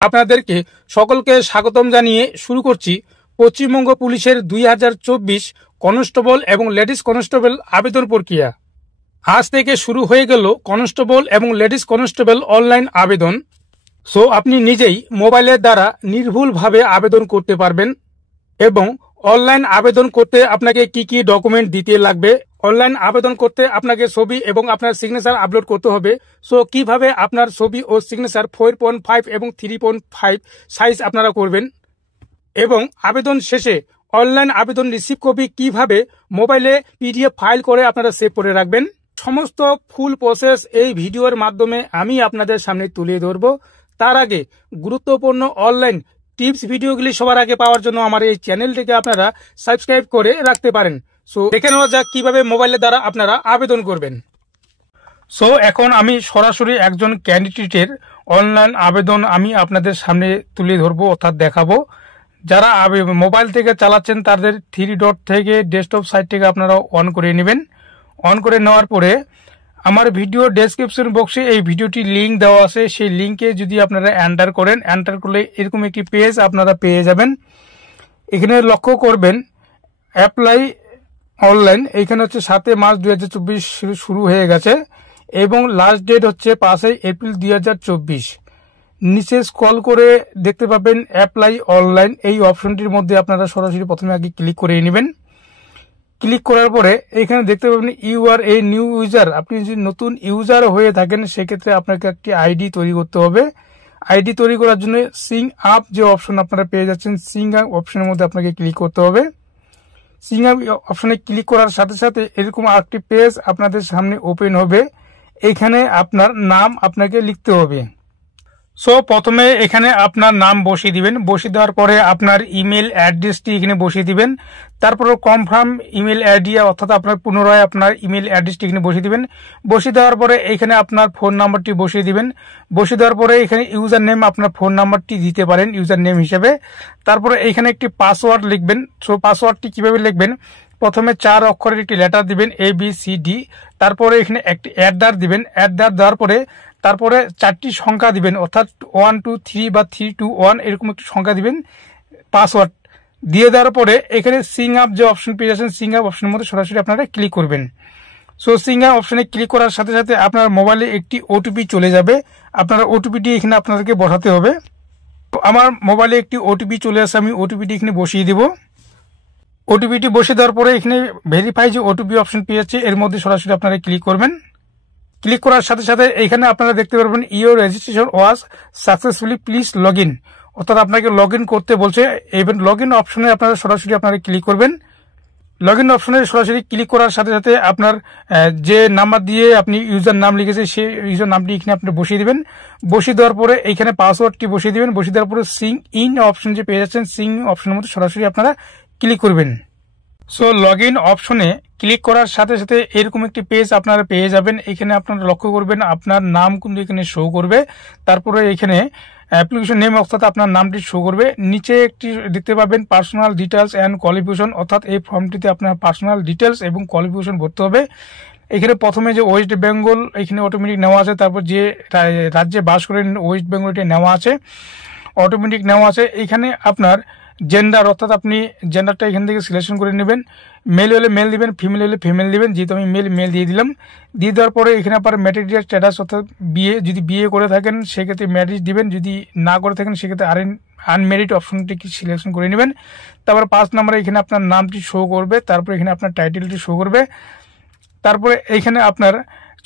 আপনাদেরকে সকলকে স্বাগতম জানিয়ে শুরু করছি পশ্চিমবঙ্গ পুলিশের 2024 কনস্টেবল এবং লেডিস কনস্টেবল আবেদন প্রক্রিয়া। আজ থেকে শুরু হয়ে গেল কনস্টেবল এবং লেডিস কনস্টেবল অনলাইন আবেদন। সো আপনি নিজেই মোবাইলের দ্বারা নির্ভুলভাবে আবেদন করতে পারবেন। এবং অনলাইন আবেদন করতে আপনাকে কি কি ডকুমেন্ট দিতে লাগবে, অনলাইন আবেদন করতে আপনাকে ছবি এবং আপনার সিগনেচার আপলোড করতে হবে। সো কিভাবে আপনার ছবি ও সিগনেচার 4.5 এবং 3.5 সাইজ আপনারা করবেন, এবং আবেদন শেষে অনলাইন আবেদন রিসিভ কপি কিভাবে মোবাইলে পিডিএফ ফাইল করে আপনারা সেভ করে রাখবেন, সমস্ত ফুল প্রসেস এই ভিডিওর মাধ্যমে আমি আপনাদের সামনে তুলে ধরব। তার আগে গুরুত্বপূর্ণ অনলাইন টিপস ভিডিওগুলি সবার আগে পাওয়ার জন্য আমার এই চ্যানেলটিকে আপনারা সাবস্ক্রাইব করে রাখতে পারেন। সো দেখে নেওয়া যাক কিভাবে মোবাইলের দ্বারা আপনারা আবেদন করবেন। সো এখন আমি সরাসরি একজন ক্যান্ডিডেটের অনলাইন আবেদন আমি আপনাদের সামনে তুলে ধরবো, অর্থাৎ দেখাবো। যারা মোবাইল থেকে চালাচ্ছেন তাদের 3 ডট থেকে ডেস্কটপ সাইট থেকে আপনারা অন করে নেবেন। অন করে নেওয়ার পরে আমার ভিডিও ডেসক্রিপশন বক্সে এই ভিডিওটি লিঙ্ক দেওয়া আছে, সেই লিঙ্কে যদি আপনারা এন্টার করেন, এন্টার করলে এরকম একটি পেজ আপনারা পেয়ে যাবেন। এখানে লক্ষ্য করবেন অ্যাপ্লাই অনলাইন, এইখানে হচ্ছে 7 মার্চ 2024 শুরু হয়ে গেছে এবং লাস্ট ডেট হচ্ছে 5 এপ্রিল 2024। নিচে স্ক্রল করে দেখতে পাবেন অ্যাপ্লাই অনলাইন, এই অপশনটির মধ্যে আপনারা সরাসরি প্রথমে আগে ক্লিক করে নেবেন। ক্লিক করার পরে এখানে দেখতে পাবেন you are a new user. আপনি যদি নতুন ইউজার হয়ে থাকেন সেক্ষেত্রে আপনাকে একটি আইডি তৈরি করতে হবে। আইডি তৈরি করার জন্য সিং আপ যে অপশন আপনারা পেয়ে যাচ্ছেন, সিং আপ অপশনের মধ্যে আপনাকে ক্লিক করতে হবে। সিং আপ অপশনে ক্লিক করার সাথে সাথে এরকম আরেকটি পেজ আপনাদের সামনে ওপেন হবে। এখানে আপনার নাম আপনাকে লিখতে হবে। সো প্রথমে এখানে আপনার নাম বসিয়ে দিবেন। বসিয়ে দেওয়ার পরে আপনার ইমেল অ্যাড্রেসটি এখানে বসিয়ে দিবেন। তারপরে কনফার্ম ইমেল আইডি, অর্থাৎ আপনার পুনরায় আপনার ইমেল অ্যাড্রেসটি এখানে বসিয়ে দিবেন। বসিয়ে দেওয়ার পরে এখানে আপনার ফোন নাম্বারটি বসিয়ে দিবেন। বসিয়ে দেওয়ার পরে এখানে ইউজার নেম আপনার ফোন নাম্বারটি দিতে পারেন ইউজার নেম হিসেবে। তারপরে এখানে একটি পাসওয়ার্ড লিখবেন। সো পাসওয়ার্ডটি কিভাবে লিখবেন, প্রথমে 4 অক্ষরের একটি লেটার দিবেন ABCD, তারপরে এখানে একটি অ্যাডার দিবেন। অ্যাডার দেওয়ার পরে তারপরে 4টি সংখ্যা দিবেন, অর্থাৎ 1 2 3 বা 3 2 1 এরকম একটি সংখ্যা দিবেন। পাসওয়ার্ড দিয়ে দেওয়ার পরে এখানে সিং আপ যে অপশন পেয়ে যাচ্ছেন, সিং আপ অপশনের মধ্যে সরাসরি আপনারা ক্লিক করবেন। সো সিং আপ অপশনে ক্লিক করার সাথে সাথে আপনার মোবাইলে একটি ওটিপি চলে যাবে। আপনারা ওটিপিটি এখানে আপনাদেরকে বসাতে হবে। আমার মোবাইলে একটি ওটিপি চলে আসে, আমি ওটিপিটি এখানে বসিয়ে দেব। ওটিপিটি বসিয়ে দেওয়ার পরে এখানে ভেরিফাই যে ওটিপি অপশন পেয়ে যাচ্ছে, এর মধ্যে সরাসরি আপনারা ক্লিক করবেন। ক্লিক করার সাথে সাথে এখানে আপনারা দেখতে পারবেন your registration was successfully, please log in, অর্থাৎ আপনাকে লগ ইন করতে বলছে। এবং লগ ইন অপশনে আপনারা সরাসরি আপনারা ক্লিক করবেন। লগ ইন অপশনে সরাসরি ক্লিক করার সাথে সাথে আপনার যে নাম্বার দিয়ে আপনি ইউজার নাম লিখেছে সেই ইউজার নামটি এখানে আপনি বসিয়ে দিবেন। বসিয়ে দেওয়ার পরে এখানে পাসওয়ার্ডটি বসিয়ে দিবেন। বসিয়ে দেওয়ার পরে সিং ইন অপশন যে পেয়ে যাচ্ছেন, সিং অপশনের মধ্যে সরাসরি আপনারা ক্লিক করবেন। সো লগ ইন অপশনে ক্লিক করার সাথে সাথে এরকম একটি পেজ আপনারা পেয়ে যাবেন। এখানে আপনারা লক্ষ্য করবেন আপনার নাম কিন্তু এখানে শো করবে। তারপরে এখানে অ্যাপ্লিকেশন নেম, অর্থাৎ আপনার নামটি শো করবে। নিচে একটি দেখতে পাবেন পার্সোনাল ডিটেলস অ্যান্ড কোয়ালিফিকেশন, অর্থাৎ এই ফর্মটিতে আপনার পার্সোনাল ডিটেলস এবং কোয়ালিফিকেশন ভরতে হবে। এখানে প্রথমে যে ওয়েস্ট বেঙ্গল এখানে অটোমেটিক নেওয়া আছে, তারপর যে রাজ্যে বাস করেন ওয়েস্ট বেঙ্গল এটা নেওয়া আছে, অটোমেটিক নেওয়া আছে। এখানে আপনার জেন্ডার, অর্থাৎ আপনি জেন্ডারটা এখান থেকে সিলেকশন করে নেবেন। মেল হলে মেল দিবেন, ফিমেল হলে ফিমেল দিবেন। যেহেতু আমি মেল দিয়ে দিলাম। দিয়ে দেওয়ার পরে এখানে আপনার ম্যারিটাল স্ট্যাটাস, অর্থাৎ বিয়ে, যদি বিয়ে করে থাকেন সেক্ষেত্রে ম্যারিজ দিবেন, যদি না করে থাকেন সেক্ষেত্রে আনমেরিড অপশনটি সিলেকশন করে নেবেন। তারপর 5 নম্বরে এখানে আপনার নামটি শো করবে। তারপরে এখানে আপনার টাইটেলটি শো করবে। তারপরে এইখানে আপনার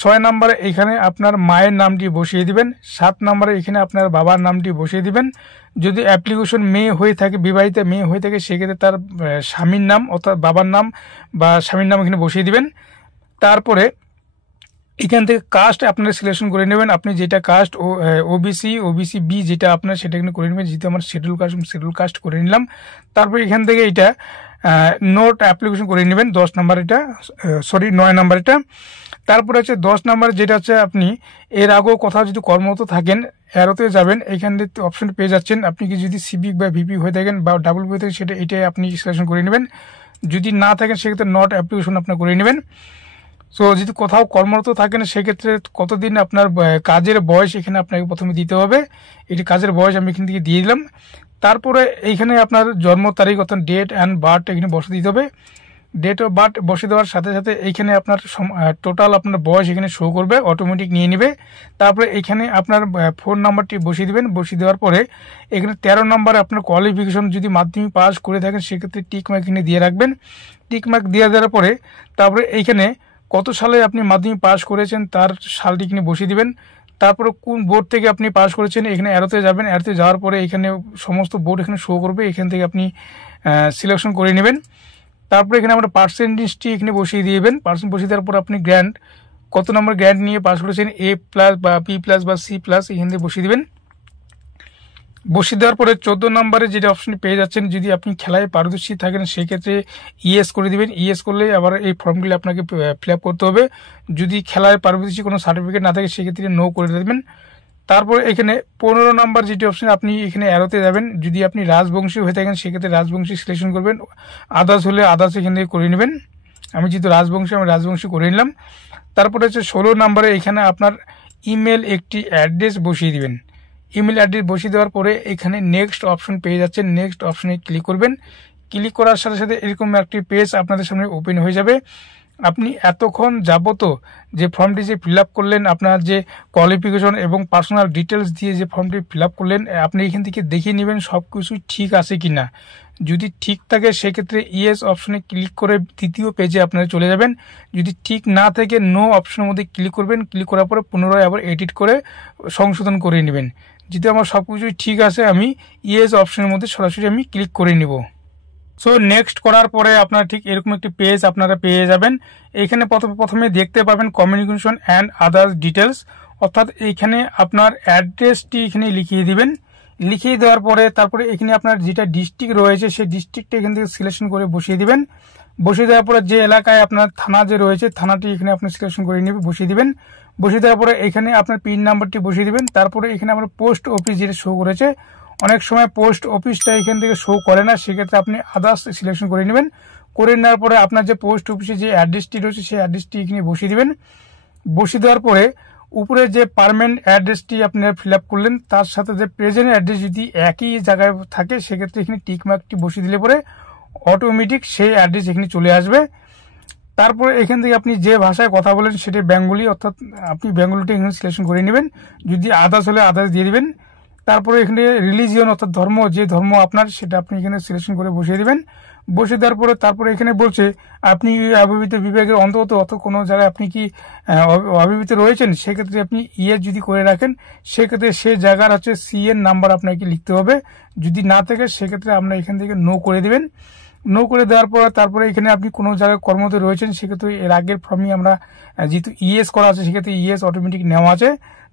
6 নম্বরে এখানে আপনার মায়ের নামটি বসিয়ে দিবেন। 7 নম্বরে এখানে আপনার বাবার নামটি বসিয়ে দিবেন। যদি অ্যাপ্লিকেশন মেয়ে হয়ে থাকে, বিবাহিত মেয়ে হয়ে থাকে, সেক্ষেত্রে তার স্বামীর নাম, অর্থাৎ বাবার নাম বা স্বামীর নাম এখানে বসিয়ে দিবেন। তারপরে এখান থেকে কাস্ট আপনারা সিলেকশন করে নেবেন। আপনি যেটা কাস্ট ওবিসি বি যেটা আপনার সেটা এখানে করে নেবেন। যেহেতু আমার শিডিউল কাস্ট করে নিলাম। তারপর এখান থেকে এটা নোট অ্যাপ্লিকেশন করে নেবেন 10 নম্বর, এটা 9 নম্বর এটা। তারপরে হচ্ছে 10 নম্বর, যেটা হচ্ছে আপনি এর আগেও কোথাও যদি কর্মরত থাকেন অ্যারোতে যাবেন, এখান থেকে অপশন পেয়ে যাচ্ছেন। আপনি কি যদি সিভিক বা ভিপি হয়ে থাকেন বা ডাবল হয়ে থাকেন এটাই আপনি সিলেকশন করে নেবেন। যদি না থাকেন সেক্ষেত্রে নট অ্যাপ্লিকেশন আপনার করে নেবেন। সো যদি কোথাও কর্মরত থাকেন সেক্ষেত্রে কতদিন আপনার কাজের বয়স এখানে আপনাকে প্রথমে দিতে হবে। এটি কাজের বয়স আমি এখান থেকে দিয়ে দিলাম। তারপরে এইখানে আপনার জন্ম তারিখ অর্থাৎ ডেট অ্যান্ড বার্থ এখানে বসে দিতে হবে। ডেট অফ বার্থ বসে দেওয়ার সাথে সাথে এইখানে আপনার টোটাল আপনার বয়স এখানে শো করবে, অটোমেটিক নিয়ে নেবে। তারপরে এখানে আপনার ফোন নাম্বারটি বসিয়ে দিবেন। বসিয়ে দেওয়ার পরে এখানে 13 নম্বরে আপনার কোয়ালিফিকেশন যদি মাধ্যমিক পাস করে থাকেন সেক্ষেত্রে টিক মার্ক এখানে দিয়ে রাখবেন। টিক মার্ক দিয়ে দেওয়ার পরে তারপরে এইখানে কত সালে আপনি মাধ্যমিক পাস করেছেন তার সালটি এখানে বসিয়ে দিবেন। তারপরে কোন বোর্ড থেকে আপনি পাস করেছেন এখানে অ্যারোতে যাবেন। অ্যারোতে যাওয়ার পরে এখানে সমস্ত বোর্ড এখানে শো করবে, এখান থেকে আপনি সিলেকশন করে নেবেন। তারপরে এখানে আমরা পার্সেন্টেজটি এখানে বসিয়ে দিবেন। পার্সেন্ট বসিয়ে দেওয়ার পর আপনি গ্র্যান্ড কত নম্বর গ্র্যান্ড নিয়ে পাস করেছেন, A+ বা B+ বা C+ এখান থেকে বসিয়ে দিবেন। বসিয়ে দেওয়ার পরে 14 নম্বরে যেটা অপশনটি পেয়ে যাচ্ছেন, যদি আপনি খেলায় পারদর্শী থাকেন সেক্ষেত্রে ইয়েস করে দিবেন। ইয়েস করলে আবার এই ফর্মগুলি আপনাকে ফিল আপ করতে হবে। যদি খেলায় পারদর্শী কোনো সার্টিফিকেট না থাকে সেক্ষেত্রে নো করে দেবেন। তারপর এখানে 15 নম্বর যেটি অপশন আপনি এখানে অ্যারোতে যাবেন। যদি আপনি রাজবংশী হয়ে থাকেন সেক্ষেত্রে রাজবংশী সিলেকশন করবেন, আদার্স হলে আদার্স এখান থেকে করে নেবেন। আমি যেহেতু রাজবংশী আমি রাজবংশী করে নিলাম। তারপরে হচ্ছে 16 নম্বরে এখানে আপনার ইমেল একটি অ্যাড্রেস বসিয়ে দিবেন। ইমেল অ্যাড্রেস বসিয়ে দেওয়ার পরে এখানে নেক্সট অপশন পেয়ে যাচ্ছেন, নেক্সট অপশনে ক্লিক করবেন। ক্লিক করার সাথে সাথে এরকম একটি পেজ আপনাদের সামনে ওপেন হয়ে যাবে। আপনি এতক্ষণ যাবত যে ফর্মটি যে ফিল আপ করলেন, আপনার যে কোয়ালিফিকেশন এবং পার্সোনাল ডিটেলস দিয়ে যে ফর্মটি ফিল আপ করলেন, আপনি এখান থেকে দেখিয়ে নেবেন সব কিছু ঠিক আছে কিনা। যদি ঠিক থাকে সেক্ষেত্রে ইয়েস অপশনে ক্লিক করে দ্বিতীয় পেজে আপনারা চলে যাবেন। যদি ঠিক না থাকে নো অপশনের মধ্যে ক্লিক করবেন। ক্লিক করার পরে পুনরায় আবার এডিট করে সংশোধন করে নেবেন। যদি আমার সব কিছুই ঠিক আছে আমি ইয়েস অপশনের মধ্যে সরাসরি আমি ক্লিক করে নিব। সো নেক্সট করার পরে আপনারা ঠিক এরকম একটি পেজ আপনারা পেয়ে যাবেন। এখানে প্রথমে দেখতে পাবেন কমিউনিকেশন অ্যান্ড আদার্স ডিটেলস, অর্থাৎ এখানে আপনার অ্যাড্রেসটি এখানে লিখিয়ে দিবেন। লিখিয়ে দেওয়ার পরে তারপরে এখানে আপনার যেটা ডিস্ট্রিক্ট রয়েছে সেই ডিস্ট্রিক্টটা এখান থেকে সিলেকশন করে বসিয়ে দিবেন। বসিয়ে দেওয়ার পরে যে এলাকায় আপনার থানা যে রয়েছে থানাটি এখানে আপনি সিলেকশন করে নেবে, বসিয়ে দিবেন। বসিয়ে দেওয়ার পরে এখানে আপনার পিন নাম্বারটি বসিয়ে দিবেন। তারপরে এখানে আপনার পোস্ট অফিস যেটা শো করেছে, অনেক সময় পোস্ট অফিসটা এখান থেকে শো করে না, সেক্ষেত্রে আপনি আদার্স সিলেকশন করে নেবেন। করে নেওয়ার পরে আপনার যে পোস্ট অফিসে যে অ্যাড্রেসটি রয়েছে সেই অ্যাড্রেসটি এখানে বসিয়ে দিবেন। বসিয়ে দেওয়ার পরে উপরে যে পার্মানেন্ট অ্যাড্রেসটি আপনারা ফিল আপ করলেন তার সাথে যে প্রেজেন্ট অ্যাড্রেস যদি একই জায়গায় থাকে সেক্ষেত্রে এখানে টিক মার্কটি বসিয়ে দিলে পরে অটোমেটিক সেই অ্যাড্রেস এখানে চলে আসবে। তারপরে এখান থেকে আপনি যে ভাষায় কথা বলেন সেটা বেঙ্গলি, অর্থাৎ আপনি বেঙ্গলিটি এখানে সিলেকশন করে নেবেন। যদি আদার্স হলে আদার্স দিয়ে দিবেন। তারপরে এখানে রিলিজিয়ন অর্থাৎ ধর্ম, যে ধর্ম আপনার সেটা আপনি এখানে সিলেকশন করে বসিয়ে দিবেন। বসিয়ে দেওয়ার পরে তারপরে এখানে বলছে আপনি অবিবাহিত বিভাগের অন্তর্গত অথবা কোনো জায়গায় আপনি কি অবিবাহিত রয়েছেন, সেক্ষেত্রে আপনি ইয়ে যদি করে রাখেন সেক্ষেত্রে সে জায়গার হচ্ছে CN নাম্বার আপনাকে লিখতে হবে। যদি না থাকে সেক্ষেত্রে আপনার এখান থেকে নো করে দিবেন। নো করে দেওয়ার পর তারপরে এখানে আপনি কোনো জায়গায় কর্মরত রয়েছেন সেক্ষেত্রে এর আগের ফর্মই আমরা যেহেতু ইএস করা আছে সেক্ষেত্রে ইএস অটোমেটিক নেওয়া আছে।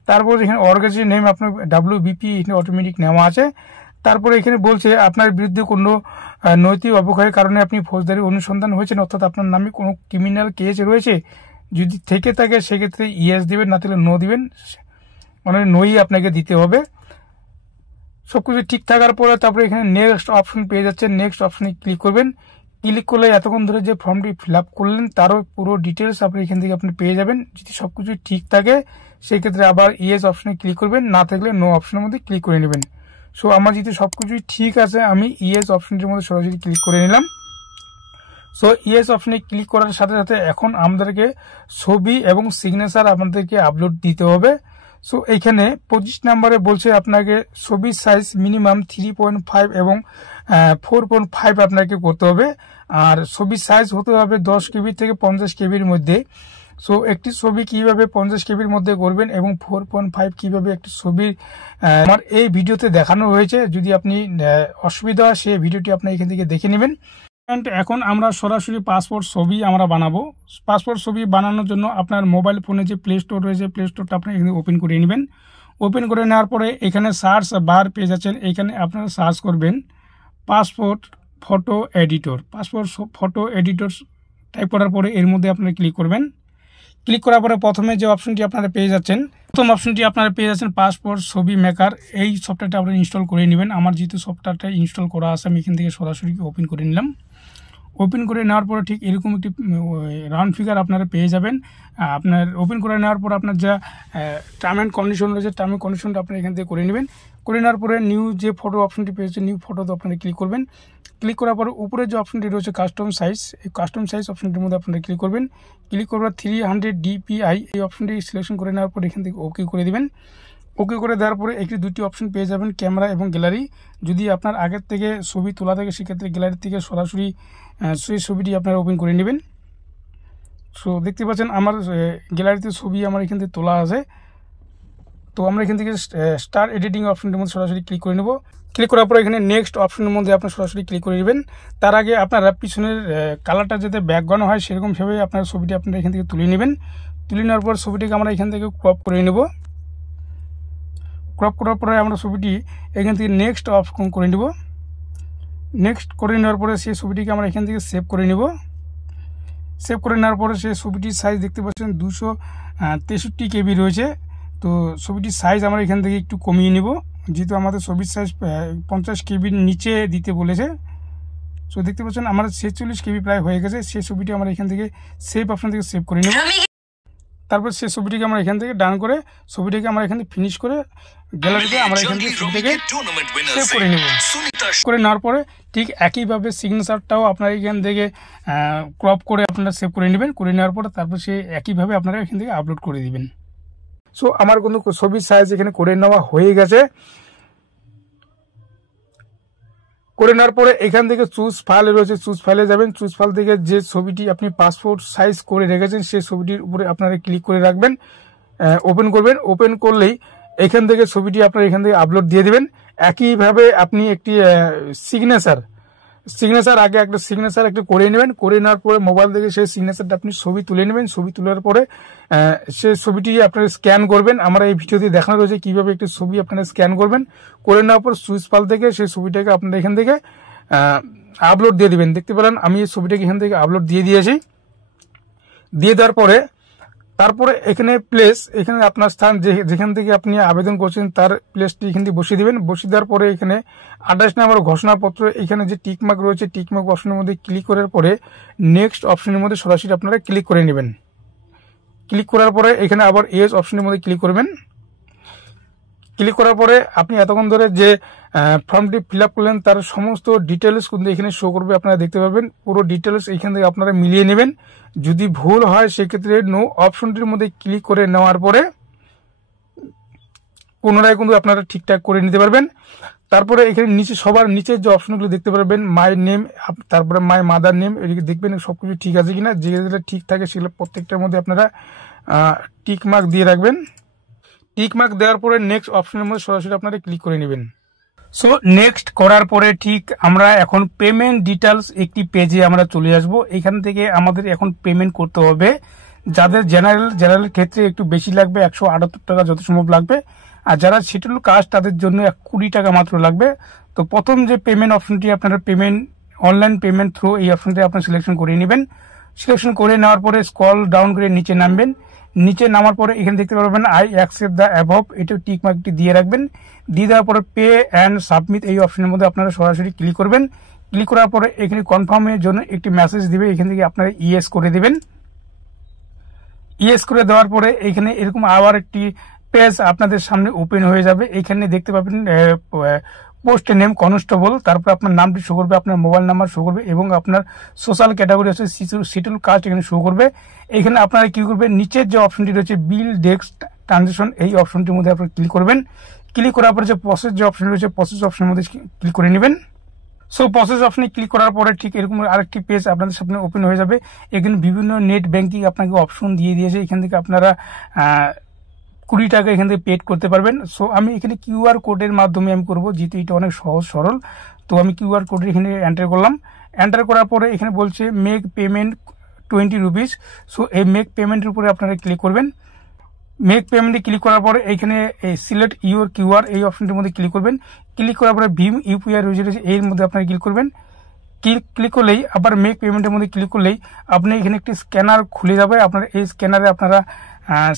তারপর এখানে অর্গানাইজেশন নেম আপনার WBP এখানে অটোমেটিক নেওয়া আছে। তারপরে এখানে বলছে আপনার বিরুদ্ধে কোনো নৈতিক অবক্ষয়ের কারণে আপনি ফৌজদারি অনুসন্ধান হয়েছেন, অর্থাৎ আপনার নামে কোনো ক্রিমিনাল কেস রয়েছে, যদি থেকে থাকে সেক্ষেত্রে ইয়েস দিবেন, না তাহলে নো দিবেন। মানে নোই আপনাকে দিতে হবে। সবকিছু ঠিক থাকার পরে তারপরে এখানে নেক্সট অপশন পেয়ে যাচ্ছেন, নেক্সট অপশনে ক্লিক করবেন। ক্লিক করলে এতক্ষণ ধরে যে ফর্মটি ফিল আপ করলেন তারও পুরো ডিটেলস আপনি এখান থেকে আপনি পেয়ে যাবেন। যদি সবকিছু ঠিক থাকে সেক্ষেত্রে আবার ইয়েস অপশনে ক্লিক করবেন, না থাকলে নো অপশনের মধ্যে ক্লিক করে নেবেন। সো আমার যদি সবকিছুই ঠিক আছে আমি ইয়েস অপশনটির মধ্যে সরাসরি ক্লিক করে নিলাম। সো ইয়েস অপশনে ক্লিক করার সাথে সাথে এখন আমাদেরকে ছবি এবং সিগনেচার আপনাদেরকে আপলোড দিতে হবে। সো এখানে 25 নম্বরে বলছে আপনাকে ছবির সাইজ মিনিমাম 3.5 এবং 4.5 আপনাকে করতে হবে। আর ছবির সাইজ হতে হবে 10 KB থেকে 50 KBর মধ্যে। সো একটি ছবি কিভাবে 50 KBর মধ্যে করবেন এবং 4.5 কিভাবে একটি ছবির আমার এই ভিডিওতে দেখানো হয়েছে। যদি আপনি অসুবিধা হয় সেই ভিডিওটি আপনি এখান থেকে দেখে নেবেন। এখন আমরা সরাসরি পাসপোর্ট ছবি আমরা বানাবো। পাসপোর্ট ছবি বানানোর জন্য আপনার মোবাইল ফোনে যে প্লে স্টোর রয়েছে প্লে স্টোরটা আপনি এখানে ওপেন করে নেবেন। ওপেন করে নেওয়ার পরে এখানে সার্চ বার পেয়ে যাচ্ছেন, এখানে আপনারা সার্চ করবেন passport photo editor. Passport photo editor type করার পরে এর মধ্যে আপনারা ক্লিক করবেন। ক্লিক করার পরে প্রথমে যে অপশনটি আপনারা পেয়ে যাচ্ছেন, প্রথম অপশনটি আপনারা পেয়ে যাচ্ছেন পাসপোর্ট ছবি মেকার। এই সফটওয়্যারটা আপনারা ইনস্টল করে নেবেন। আমার যেহেতু সফটওয়্যারটা ইনস্টল করা আছে আমি এখান থেকে সরাসরি ওপেন করে নিলাম। ওপেন করে নেওয়ার পরে ঠিক এরকম একটি রাউন্ড ফিগার আপনারা পেয়ে যাবেন। আপনার ওপেন করে নেওয়ার পর আপনার যা টার্ম অ্যান্ড কন্ডিশন রয়েছে, টার্ম অ্যান্ড কন্ডিশনটা আপনারা এখান থেকে করে নেবেন। করে নেওয়ার পরে নিউ যে ফটো অপশনটি পেয়েছে, নিউ ফটোতে আপনারা ক্লিক করবেন। ক্লিক করার পরে উপরে যে অপশনটি রয়েছে কাস্টম সাইজ, এই কাস্টম সাইজ অপশনটির মধ্যে আপনারা ক্লিক করবেন। ক্লিক করবার 300 DPI এই অপশনটি সিলেকশন করে নেওয়ার পর এখান থেকে ওকে করে দেবেন। ওকে করে দেওয়ার পরে একটি দুটি অপশন পেয়ে যাবেন, ক্যামেরা এবং গ্যালারি। যদি আপনার আগের থেকে ছবি তোলা থাকে সেক্ষেত্রে গ্যালারি থেকে সরাসরি সেই ছবিটি আপনারা ওপেন করে নেবেন। সো দেখতে পাচ্ছেন আমার গ্যালারিতে ছবি আমার এখান থেকে তোলা আছে। তো আমরা এখান থেকে স্টার এডিটিং অপশনটির মধ্যে সরাসরি ক্লিক করে নেব। ক্লিক করার পর এখানে নেক্সট অপশনের মধ্যে আপনার সরাসরি ক্লিক করে নেবেন। তার আগে আপনারা পিছনের কালারটা যাতে ব্যাকগ্রাউন্ড হয় সেরকমভাবে আপনার ছবিটি আপনারা এখান থেকে তুলে নেবেন। তুলে নেওয়ার পর ছবিটিকে আমরা এখান থেকে ক্রপ করে নেব। ক্রপ করার পরে আমরা ছবিটি এখান থেকে নেক্সট অপশন করে নেব। নেক্সট করে নেওয়ার পরে সেই ছবিটিকে আমরা এখান থেকে সেভ করে নেব। সেভ করে নেওয়ার পরে সেই ছবিটির সাইজ দেখতে পাচ্ছেন 263 KB রয়েছে। তো ছবিটির সাইজ আমরা এখান থেকে একটু কমিয়ে নেব, যেহেতু আমাদের ছবির সাইজ 50 KBর নিচে দিতে বলেছে। সো দেখতে পাচ্ছেন আমার 46 KB প্রায় হয়ে গেছে। সেই ছবিটি আমরা এখান থেকে সেভ অপশন থেকে সেভ করে নেব। তারপর সেই ছবিটিকে আমরা এখান থেকে ডান করে ছবিটিকে আমরা এখান থেকে ফিনিশ করে গ্যালারিতে আমরা এখান থেকে ছবিটিকে সেভ করে নেব। করে নেওয়ার পরে ঠিক একইভাবে সিগনেচারটাও আপনারা এখান থেকে ক্রপ করে আপনারা সেভ করে নেবেন। করে নেওয়ার পরে তারপর সে একইভাবে আপনারা এখান থেকে আপলোড করে দিবেন। সো আমার কিন্তু ছবির সাইজ এখানে করে নেওয়া হয়ে গেছে। করে নেওয়ার পরে এখান থেকে চুজ ফাইলে রয়েছে, চুজ ফাইলে যাবেন। চুজ ফাইল থেকে যে ছবিটি আপনি পাসপোর্ট সাইজ করে রেখেছেন সেই ছবিটির উপরে আপনারা ক্লিক করে রাখবেন, ওপেন করবেন। ওপেন করলেই এখান থেকে ছবিটি আপনারা এখান থেকে আপলোড দিয়ে দেবেন। একইভাবে আপনি একটি সিগনেচার আগে একটা সিগনেচার একটু করে নেবেন। করে নেওয়ার পরে মোবাইল থেকে সেই সিগনেচারটা আপনি ছবি তুলে নেবেন। ছবি তোলার পরে সেই ছবিটি আপনারা স্ক্যান করবেন। আমরা এই ভিডিওতে দেখানো রয়েছে কিভাবে একটি ছবি আপনারা স্ক্যান করবেন। করে নেওয়ার পর সুইচ ফাইল থেকে সেই ছবিটাকে আপনারা এখান থেকে আপলোড দিয়ে দিবেন। দেখতে পেলেন আমি এই ছবিটাকে এখান থেকে আপলোড দিয়ে দিয়েছি। দিয়ে দেওয়ার পরে তারপরে এখানে প্লেস, এখানে আপনার স্থান যেখান থেকে আপনি আবেদন করছেন তার প্লেসটি এখান থেকে বসিয়ে দিবেন। বসিয়ে দেওয়ার পরে এখানে 28 নম্বর ঘোষণাপত্র, এখানে যে টিকমার্ক রয়েছে টিকমার্ক অপশনের মধ্যে ক্লিক করার পরে নেক্সট অপশনের মধ্যে সরাসরি আপনারা ক্লিক করে নেবেন। ক্লিক করার পরে এখানে আবার এজ অপশনের মধ্যে ক্লিক করবেন। ক্লিক করার পরে আপনি এতক্ষণ ধরে যে ফর্মটি ফিল আপ করলেন তার সমস্ত ডিটেলস কিন্তু এখানে শো করবে, আপনারা দেখতে পাবেন। পুরো ডিটেলস এখান থেকে আপনারা মিলিয়ে নেবেন। যদি ভুল হয় সেক্ষেত্রে নো অপশনটির মধ্যে ক্লিক করে নেওয়ার পরে পুনরায় কিন্তু আপনারা ঠিকঠাক করে নিতে পারবেন। তারপরে এখানে নিচে সবার নিচে যে অপশনগুলো দেখতে পারবেন, মাই নেম, তারপরে মাই মাদার নেম, এদিকে দেখবেন সবকিছু ঠিক আছে কিনা। যেগুলো ঠিক থাকে সেগুলো প্রত্যেকটার মধ্যে আপনারা টিক মার্ক দিয়ে রাখবেন। টিক মার্ক দেওয়ার পরে নেক্সট অপশনের মধ্যে সরাসরি আপনারা ক্লিক করে নেবেন। সো নেক্সট করার পরে ঠিক আমরা এখন পেমেন্ট ডিটেলস একটি পেজে আমরা চলে আসব। এখান থেকে আমাদের এখন পেমেন্ট করতে হবে। যাদের জেনারেল ক্ষেত্রে একটু বেশি লাগবে, 178 টাকা যত সম্ভব লাগবে। আর যারা শিডিউল কাস্ট তাদের জন্য 20 টাকা মাত্র লাগবে। তো প্রথম যে পেমেন্ট অপশনটি আপনারা অনলাইন পেমেন্ট থ্রু এই অপশনটি আপনারা সিলেকশন করে নেবেন। সিলেকশন করে নেওয়ার পরে স্ক্রল ডাউন করে নিচে নামবেন। নিচে নামার পরে এখানে দেখতে পারবেন আই অ্যাকসেপ্ট দ্য অ্যাবভ, এটা টিক মার্কটি দিয়ে রাখবেন। দিয়ে দেওয়ার পরে পে অ্যান্ড সাবমিট এই অপশনের মধ্যে আপনারা সরাসরি ক্লিক করবেন। ক্লিক করার পরে এখানে কনফার্মের জন্য একটি মেসেজ দিবে, এখান থেকে আপনারা ইয়েস করে দিবেন। ইয়েস করে দেওয়ার পরে এখানে এরকম আবার একটি পেজ আপনাদের সামনে ওপেন হয়ে যাবে। এখানে দেখতে পাবেন পোস্ট নেম কনস্টেবল, তারপর আপনার নামটি শো করবে, আপনার মোবাইল নাম্বার শো করবে এবং আপনার সোশ্যাল ক্যাটাগরি আছে শিডিউল কাস্ট এখানে শো করবে। এখানে আপনারা কি করবেন, নিচের যে অপশনটি রয়েছে বিল ডেস্ক ট্রানজেকশন এই অপশনটির মধ্যে আপনারা ক্লিক করবেন। ক্লিক করার পরে যে প্রসেস যে অপশন রয়েছে প্রসেস অপশনের মধ্যে ক্লিক করে নেবেন। সো প্রসেস অপশনে ক্লিক করার পরে ঠিক এরকম আরেকটি পেজ আপনাদের সামনে ওপেন হয়ে যাবে। এখানে বিভিন্ন নেট ব্যাংকিং আপনাকে অপশন দিয়ে দিয়েছে, এখান থেকে আপনারা 20 টাকা এখান থেকে পেড করতে পারবেন। সো আমি এখানে কিউআর কোডের মাধ্যমে আমি করবো, যেহেতু এটা অনেক সহজ সরল। তো আমি কিউআর কোড এখানে এন্টার করলাম। এন্টার করার পরে এখানে বলছে মেক পেমেন্ট 20 রুপিস। সো এই মেক পেমেন্টের উপরে আপনারা ক্লিক করবেন। মেক পেমেন্টে ক্লিক করার পরে এখানে সিলেক্ট ইউর কিউআর এই অপশনটির মধ্যে ক্লিক করবেন। ক্লিক করার পরে ভীম ইউপিআই রয়েছে এর মধ্যে আপনারা ক্লিক করবেন। ক্লিক করলেই আবার মেক পেমেন্টের মধ্যে ক্লিক করলেই আপনি এখানে একটি স্ক্যানার খুলে যাবে। আপনার এই স্ক্যানারে আপনারা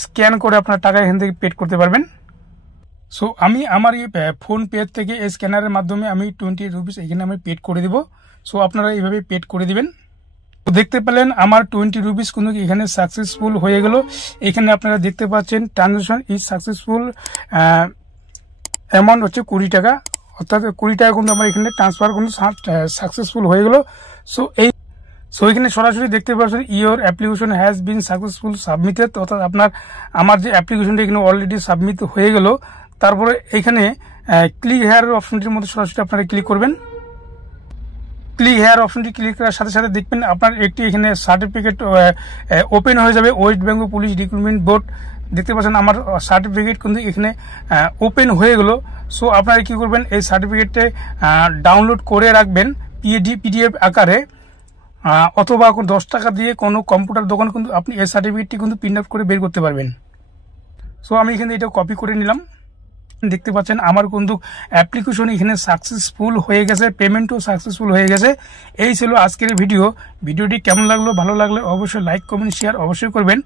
স্ক্যান করে আপনার টাকা এখান থেকে পেড করতে পারবেন। সো আমি আমার এই ফোন পে থেকে এই স্ক্যানারের মাধ্যমে আমি 20 রুপিস এখানে আমি পেড করে দিব। সো আপনারা এইভাবে পেড করে দিবেন। তো দেখতে পেলেন আমার 20 রুপিস কিন্তু এখানে সাকসেসফুল হয়ে গেল। এখানে আপনারা দেখতে পাচ্ছেন ট্রানজাকশন ইজ সাকসেসফুল, অ্যামাউন্ট হচ্ছে 20 টাকা, অর্থাৎ 20 টাকা কিন্তু আমার এখানে ট্রান্সফার কিন্তু সাকসেসফুল হয়ে গেল। সো এখানে সরাসরি দেখতে পাচ্ছেন your application has been successful submitted, অর্থাৎ আমার যে অ্যাপ্লিকেশনটা এখানে অলরেডি সাবমিট হয়ে গেল। তারপরে এখানে ক্লিক হেয়ার অপশনটির মধ্যে সরাসরি আপনারা ক্লিক করবেন। ক্লিক হেয়ার অপশনটি ক্লিক করার সাথে সাথে দেখবেন আপনার একটি এখানে সার্টিফিকেট ওপেন হয়ে যাবে, West Bengal police recruitment board. দেখতে পাচ্ছেন আমার সার্টিফিকেট কিন্তু এখানে ওপেন হয়ে গেল। সো আপনারা কি করবেন, এই সার্টিফিকেটে ডাউনলোড করে রাখবেন পিডিএফ আকারে, অথবা 10 টাকা দিয়ে কোনো কম্পিউটার দোকান কিন্তু আপনি এই সার্টিফিকেটটি কিন্তু প্রিন্ট আউট করে বের করতে পারবেন। সো আমি এখানে এটা কপি করে নিলাম। দেখতে পাচ্ছেন আমার কিন্তু অ্যাপ্লিকেশন এখানে সাকসেসফুল হয়ে গেছে, পেমেন্টও সাকসেসফুল হয়ে গেছে। এই ছিল আজকের ভিডিওটি কেমন লাগলো, ভালো লাগলে অবশ্যই লাইক কমেন্ট শেয়ার অবশ্যই করবেন।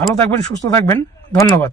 ভালো থাকবেন, সুস্থ থাকবেন, ধন্যবাদ।